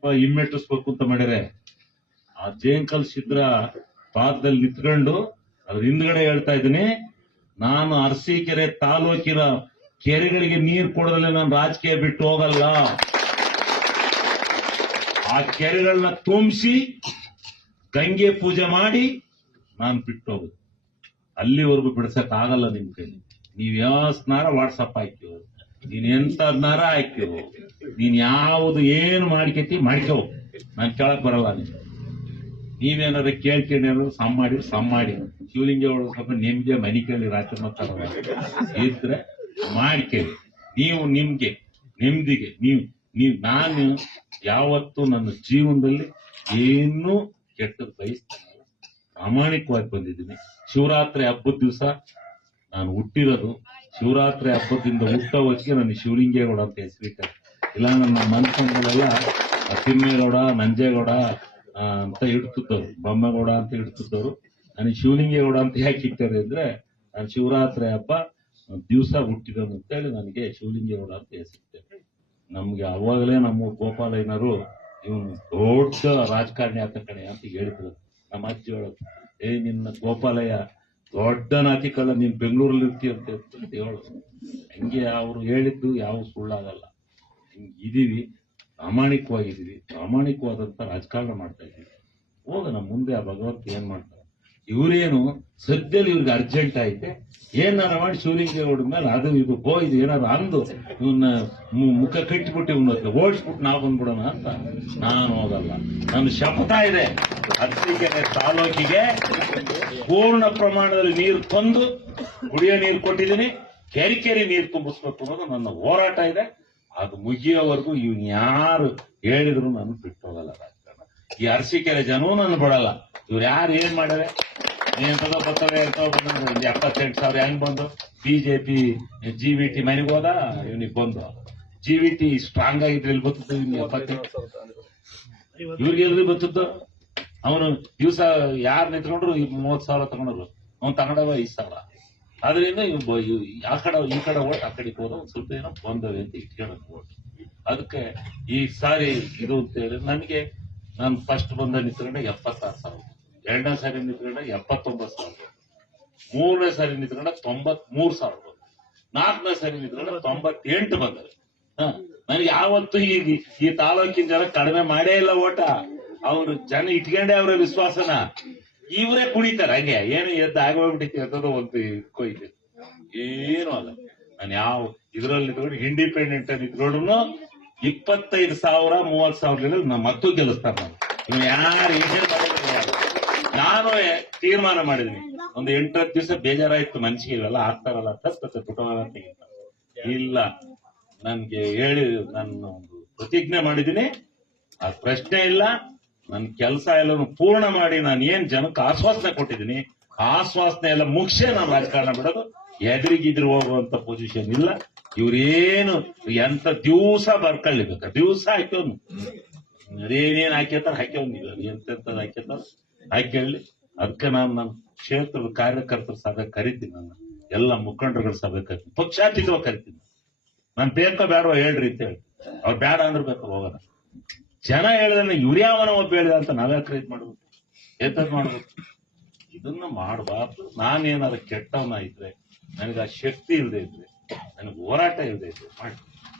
ಸ್ವಲ್ಪ ಹಿಮ್ಮೆಟ್ಟಿಸ್ಬೇಕು ಅಂತ ಮಾಡ್ಯಾರೆ. ಆ ಜೇಂಕಲ್ ಸಿದ್ರ ಪಾದದಲ್ಲಿ ನಿಂತ್ಕೊಂಡು ಅದ್ರ ಹಿಂದ್ಗಡೆ ಹೇಳ್ತಾ ಇದ್ದೀನಿ. ನಾನು ಅರಸೀಕೆರೆ ತಾಲೂಕಿನ ಕೆರೆಗಳಿಗೆ ನೀರು ಕೊಡೋದ್ರಲ್ಲಿ ನಾನು ರಾಜಕೀಯ ಬಿಟ್ಟು ಹೋಗಲ್ಲ. ಆ ಕೆರೆಗಳನ್ನ ತುಂಬಿಸಿ ಗಂಗೆ ಪೂಜೆ ಮಾಡಿ ನಾನು ಬಿಟ್ಟು ಹೋಗುದು. ಅಲ್ಲಿವರೆಗೂ ಬಿಡ್ಸಕ್ ಆಗಲ್ಲ ನಿಮ್ ಕೈಲಿ. ನೀವ್ ಯಾವ ಸ್ನಾರ ವಾಟ್ಸಪ್ ಹಾಕ್ಯೋ ನೀನ್ ಎಂತದ್ನಾರ ಆಯ್ಕೋ ನೀನ್ ಯಾವುದು ಏನು ಮಾಡ್ಕತಿ ಮಾಡ್ಕೋ ನಾನ್ ಕೇಳಕ್ ಬರಲ್ಲ ನೀನು. ನೀವೇನಾರ ಕೇಳ್ತೀನಿ ಸಮ್ ಮಾಡಿ ಸಮ್ ಮಾಡಿ ಶಿವಲಿಂಗ ಸ್ವಲ್ಪ ನಿಮ್ಗೆ ಮನಿ ಕೇಳಿ ರಾತ್ರಿ ಮಾತಾಡೋದು ಇದ್ರೆ ಮಾಡ್ಕೇಳಿ. ನೀವು ನಿಮ್ಗೆ, ನೆಮ್ಮದಿಗೆ, ನೀವು ನೀವು, ನಾನು ಯಾವತ್ತು ನನ್ನ ಜೀವನದಲ್ಲಿ ಏನೂ ಕೆಟ್ಟದ್ದು ಬಯಸ್ತೀನಿ. ಪ್ರಾಮಾಣಿಕವಾಗಿ ಬಂದಿದ್ದೀನಿ. ಶಿವರಾತ್ರಿ ಹಬ್ಬದ ದಿವಸ ನಾನು ಹುಟ್ಟಿರೋದು ಶಿವರಾತ್ರಿ ಹಬ್ಬದಿಂದ ಹುಟ್ಟೋ ಹೊತ್ತಿಗೆ ನನಗೆ ಶಿವಲಿಂಗೇಗೌಡ ಅಂತ ಹೆಸರಿಟ್ಟ. ಇಲ್ಲ, ನನ್ನ ಮನ್ಕೊಂಡಲ್ಲೆಲ್ಲ ತಿಮ್ಮೇಗೌಡ ನಂಜೇಗೌಡ ಅಂತ ಇಡ್ತಿದ್ದವ್ರು ಬೊಮ್ಮೇಗೌಡ ಅಂತ ಇಡ್ತಿದ್ದವ್ರು ನನಗೆ ಶಿವಲಿಂಗೇಗೌಡ ಅಂತ ಯಾಕೆ ಇಟ್ಟಾರೆ ಅಂದ್ರೆ, ನಾನು ಶಿವರಾತ್ರಿ ಹಬ್ಬ ದಿವಸ ಹುಟ್ಟಿದನು ಅಂತೇಳಿ ನನಗೆ ಶಿವಲಿಂಗೇಗೌಡ ಅಂತ ಹೆಸರಿಟ್ಟೆ. ನಮ್ಗೆ ಅವಾಗಲೇ ನಮ್ಮ ಗೋಪಾಲಯ್ಯನವರು, ಇವನು ದೊಡ್ಡ ರಾಜಕಾರಣಿ ಆತ ಕಣೆ ಅಂತ ಹೇಳಿದ್ರು. ನಮ್ಮ ಅಜ್ಜಿ ಹೇಳೋದು ಏ ನಿನ್ನ ಗೋಪಾಲಯ್ಯ ದೊಡ್ಡ ನಾಟಿಕಲ್ಲ ನೀನ್ ಬೆಂಗಳೂರಲ್ಲಿ ಇರ್ತೀಯ ಅಂತ ಅಂತ ಹೇಳೋದು ಹಂಗೆ ಅವ್ರು ಹೇಳಿದ್ದು ಯಾವ ಸುಳ್ಳಾಗಲ್ಲ. ಇದೀವಿ ಪ್ರಾಮಾಣಿಕವಾಗಿದ್ದೀವಿ ಪ್ರಾಮಾಣಿಕವಾದಂತ ರಾಜಕಾರಣ ಮಾಡ್ತಾ ಇದೀವಿ. ಹೋಗೋಣ ಮುಂದೆ ಆ ಭಗವಂತ ಏನ್ ಮಾಡ್ತಾರೆ ಇವ್ರೇನು ಸದ್ಯದಲ್ಲಿ ಇವ್ರಿಗೆ ಅರ್ಜೆಂಟ್ ಐತೆ ಏನಾರ ಮಾಡಿ ಶಿವಲಿಂಗೇಗೌಡ ಮೇಲೆ ಅದು ಇದು ಹೋ, ಇದು ಅಂದು ಇವನ್ನ ಮುಖ ಕಟ್ಟಿಬಿಟ್ಟು ಇವನ್ನ ಓಡಿಸ್ಬಿಟ್ಟು ನಾವು ಬಂದ್ಬಿಡೋಣ ಅಂತ. ನಾನು ಹೋಗಲ್ಲ ನನ್ನ ಶಪಥ ಇದೆ. ಅರಸೀಕೆರೆ ತಾಲೂಕಿಗೆ ಪೂರ್ಣ ಪ್ರಮಾಣದಲ್ಲಿ ನೀರು ತಂದು ಕುಡಿಯೋ ನೀರು ಕೊಟ್ಟಿದ್ದೀನಿ. ಕೆರೆ ಕೆರೆ ನೀರು ತುಂಬಿಸ್ಬೇಕು ಅನ್ನೋದು ನನ್ನ ಹೋರಾಟ ಇದೆ. ಅದು ಮುಗಿಯೋವರೆಗೂ ಇವನ್ ಯಾರು ಹೇಳಿದ್ರು ನಾನು ಬಿಟ್ಟು ಹೋಗಲ್ಲ ಈ ಅರಸೀಕೆರೆ ಜನವೂ ನನ್ನ ಬಿಡಲ್ಲ ಇವ್ರು ಯಾರು ಏನ್ ಮಾಡ್ಯಾರೆ ಎಂತದೋ ಬರ್ತಾರೆ ಎಂತದೋ ಒಂದ್ ಎಪ್ಪತ್ತೆಂಟು ಸಾವಿರ ಹೆಂಗ್ ಬಂದು? ಬಿಜೆಪಿ ಜಿ ವಿ ಟಿ ಮನೆಗೆ ಹೋದ? ಇವನಿಗೆ ಬಂದು. ಜಿ ವಿ ಟಿ ಸ್ಟ್ರಾಂಗ್ ಆಗಿದ್ರೆ ಇಲ್ಲಿ ಬರ್ತದೆ ಇವ್ನಿಗೆ ಎಪ್ಪತ್ತೆಂಟು. ಇವ್ರಿಗೆ ಎಲ್ಲಿ ಬರ್ತದ್ದು ಅವನು ದಿವಸ ಯಾರು ನಿಂತ್ಕೊಂಡ್ರು? ಮೂವತ್ ಸಾವಿರ ತಗೊಂಡ್ರು. ಅವ್ನು ತಗೊಂಡವ ಐದು ಸಾವಿರ. ಇವ್ ಆ ಕಡೆ, ಈ ಕಡೆ ಓಟ್, ಆ ಕಡೆ ಹೋದ. ಸ್ವಲ್ಪ ಏನೋ ಬಂದವೆ ಅಂತ ಇಟ್ಕೊಳ್ಳೋದು ಓಟ್ ಅದಕ್ಕೆ ಈ ಸಾರಿ ಇದು ಅಂತ ಹೇಳಿ ನನಗೆ ನಾನು ಫಸ್ಟ್ ಬಂದ ನಿಂತ್ಕೊಂಡೆ ಎಪ್ಪತ್ತಾರು ಸಾವಿರ. ಎರಡನೇ ಸಾರಿ ನಿಂತ್ಕೊಂಡೆ ಎಪ್ಪತ್ತೊಂಬತ್ತು ಸಾವಿರ. ಮೂರನೇ ಸಾರಿ ನಿಂತ್ಕೊಂಡೆ ತೊಂಬತ್ ಮೂರು ಸಾವಿರ ಬಂದ ನಾಲ್ಕನೇ ಸಾರಿ ನಿಂತ್ಕೊಂಡೆ ತೊಂಬತ್ತೆಂಟು ಬಂದರೆ ನನಗೆ ಯಾವತ್ತೂ ಈ ಈ ತಾಲೂಕಿನ ಜನ ಕಡಿಮೆ ಮಾಡೇ ಇಲ್ಲ ಓಟ. ಅವ್ರು ಜನ ಇಟ್ಕೊಂಡೆ ಅವ್ರ ವಿಶ್ವಾಸನ. ಇವರೇ ಕುಣಿತಾರೆ. ಹಂಗೆ ಏನು ಎದ್ದ ಆಗೋಗ್ಬಿಟ್ಟಿತ್ತು ಎದ್ದದು ಒಂದು ಕೊಯ್ತು ಏನು ಅಲ್ಲ. ನಾನು ಯಾವ ಇದ್ರಲ್ಲಿ ನಿಂತ್ಕೊಂಡು ಇಂಡಿಪೆಂಡೆಂಟ್ ನಿಂತ್ಕೊಂಡ್ರು ಇಪ್ಪತ್ತೈದು ಸಾವಿರ ಮೂವತ್ ಸಾವಿರ ಮತ್ತೂ ಗೆಲ್ಲಿಸ್ತಾರೆ ನಾನು. ಯಾರು. ನಾನು ತೀರ್ಮಾನ ಮಾಡಿದೀನಿ ಒಂದು ಎಂಟತ್ತು ದಿವಸ ಬೇಜಾರಾಯ್ತು ಮನ್ಸಿಗೆ ಇವೆಲ್ಲ ಆಗ್ತಾರಲ್ಲ ಪುಟವಾಗ ತೆಗಿತಾರೆ ಇಲ್ಲ, ನನ್ಗೆ ಹೇಳಿ ನನ್ನ ಒಂದು ಪ್ರತಿಜ್ಞೆ ಮಾಡಿದೀನಿ ಆ ಪ್ರಶ್ನೆ ಇಲ್ಲ. ನನ್ನ ಕೆಲಸ ಎಲ್ಲಾನು ಪೂರ್ಣ ಮಾಡಿ ನಾನು ಏನ್ ಜನಕ್ಕೆ ಆಶ್ವಾಸನೆ ಕೊಟ್ಟಿದ್ದೀನಿ ಆಶ್ವಾಸನೆ ಎಲ್ಲ ಮುಗಿಸೇ ನಾನು ರಾಜಕಾರಣ ಬಿಡೋದು. ಎದುರಿಗಿದ್ರು ಹೋಗುವಂತ ಪೊಸಿಷನ್ ಇಲ್ಲ. ಇವ್ರೇನು ಎಂತ ದಿವಸ ಬರ್ಕೊಳ್ಳಿಬೇಕ ದಿವಸ ಹಾಕ್ಯವನು. ಅದೇನೇನ್ ಹಾಕ್ಯತಾರ ಹಾಕ್ಯವನ್. ಎಂತೆಂತದ್ ಹಾಕ್ಯತಾರ ಹಾಕ್ಯಳ್ಳಿ ಅದಕ್ಕೆ ನಾನು ನನ್ನ ಕ್ಷೇತ್ರದ ಕಾರ್ಯಕರ್ತರ ಸಭೆ ಕರಿತೀನಿ ನಾನು. ಎಲ್ಲ ಮುಖಂಡರುಗಳ ಸಭೆ ಕರಿತೀನಿ. ಪಕ್ಷಾತೀತವಾಗಿ ಕರಿತೀನಿ. ನಾನು ಬೇಕೋ ಬೇಡವ ಹೇಳ್ರಿ ಅಂತ ಹೇಳಿ. ಅವ್ರು ಬೇಡ ಅಂದ್ರೆ ಬೇಕು ಹೋಗೋಣ. ಜನ ಹೇಳಿದ್ರೆ ಇವ್ರ್ಯಾವನ ಒಬ್ಬ ಹೇಳಿದ ಅಂತ ನಾವ್ಯಾಕೆ ಇದು ಮಾಡ್ಬೇಕು? ಏತದ್ ಮಾಡ್ಬೇಕು? ಇದನ್ನ ಮಾಡಬಾರ್ದು. ನಾನೇನಾದ್ರು ಕೆಟ್ಟವನ ಇದ್ರೆ, ನನಗೆ ಆ ಶಕ್ತಿ ಇಲ್ಲದೆ ಇದ್ರೆ ನನಗೆ ಹೋರಾಟ ಇದ್ರೆ ಮಾಡಿ.